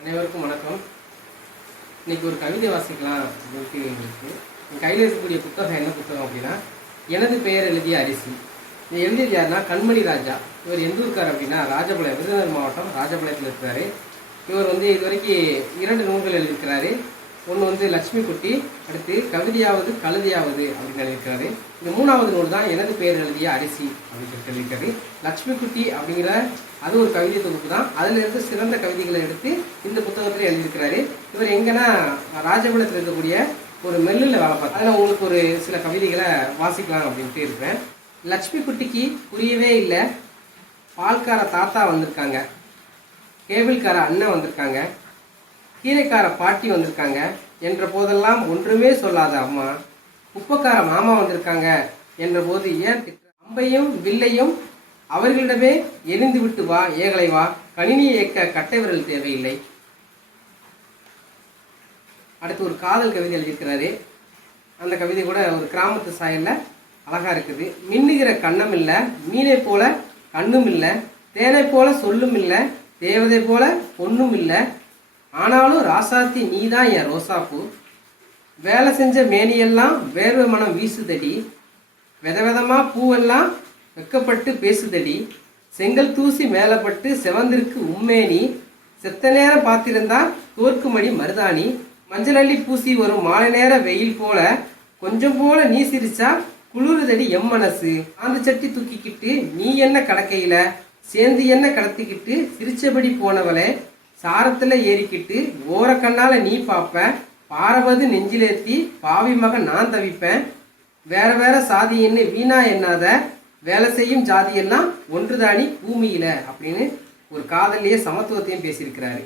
அனைவருக்கும் வணக்கம். இன்னைக்கு ஒரு கவிதை வாசிக்கலாம் அப்படின்ட்டு இருக்கு. என் கையில் இருக்கக்கூடிய புத்தகம் என்ன புத்தகம் அப்படின்னா, எனது பெயர் எழுதிய அரிசி. இது எழுதியது யாருன்னா கண்மணி ராஜா. இவர் எந்த ஊருக்கார் அப்படின்னா ராஜபாளையம், விருதுநகர் மாவட்டம் ராஜபாளையத்தில் இருக்கிறாரு. இவர் இது வரைக்கும் 2 நூல்கள் எழுதியிருக்கிறாரு. ஒன்று லட்சுமி குட்டி, அடுத்து கவிதையாவது கழுதையாவது அப்படின்னு எழுதியிருக்காரு. இந்த 3வது நூல் தான் எனது பெயர் எழுதிய அரிசி அப்படின்னு சொல்லி எழுதியிருக்காரு. லட்சுமி குட்டி அப்படிங்கிற அது ஒரு கவிதை தொகுப்பு தான். அதுல இருந்து சிறந்த கவிதைகளை எடுத்து இந்த புத்தகத்தில் எழுதியிருக்கிறாரு. இவர் எங்கன்னா ராஜபாளையத்தில் இருக்கக்கூடிய ஒரு மெல்லில் வேலை பார்த்தா அதில் உங்களுக்கு ஒரு சில கவிதைகளை வாசிக்கலாம் அப்படின்ட்டு இருக்கிறேன். லட்சுமி குட்டிக்கு புரியவே இல்லை. பால்கார தாத்தா வந்திருக்காங்க, கேபிள்கார அண்ணன் வந்திருக்காங்க, கீரைக்கார பாட்டி வந்திருக்காங்க என்ற போதெல்லாம் ஒன்றுமே சொல்லாத அம்மா, உப்பக்கார மாமா வந்திருக்காங்க என்ற போது ஏன் அம்பையும் வில்லையும் அவர்களிடமே எரிந்து விட்டு வா, ஏகலை வா, கணினியை இயக்க கட்டை விரல் தேவையில்லை. அடுத்து ஒரு காதல் கவிதை எழுதியிருக்கிறாரு. அந்த கவிதை கூட ஒரு கிராமத்து சாயல்ல அழகா இருக்குது. மின்னுகிற கண்ணம் இல்லை, மீனை போல கண்ணும் இல்லை, தேனை போல சொல்லும் இல்லை, தேவதை போல பொண்ணும் இல்லை, ஆனாலும் ராசாத்தி நீதான் என் ரோசாப்பூ, வேலை செஞ்ச மேனியெல்லாம் வேர்வை மனம் வீசுதடி, விதவிதமா பூவெல்லாம் வெக்கப்பட்டு பேசுதடி, செங்கல் தூசி மேலப்பட்டு செவந்திருக்கு உம்மேனி, செத்த நேரம் பார்த்திருந்தா தோற்குமடி மருதாணி, மஞ்சள் அள்ளி பூசி வரும் மாலை நேர வெயில் போல கொஞ்சம் போல நீ சிரிச்சா குளிருதடி எம் மனசு, அந்த சட்டி தூக்கிக்கிட்டு நீ என்ன கடக்கையில சேர்ந்து என்ன கடத்திக்கிட்டு சிரிச்சபடி போனவளே, சாரத்துல ஏறிக்கிட்டு ஓர கண்ணால நீ பார்ப்ப, பாரவது நெஞ்சிலேத்தி பாவி மகன் நான் தவிப்பேன், வேற வேற சாதின்னு வீணா எண்ணாத, வேலை செய்யும் ஜாதியெல்லாம் ஒன்றுதானி பூமியில அப்படின்னு ஒரு காதல்லையே சமத்துவத்தையும் பேசியிருக்கிறாரு.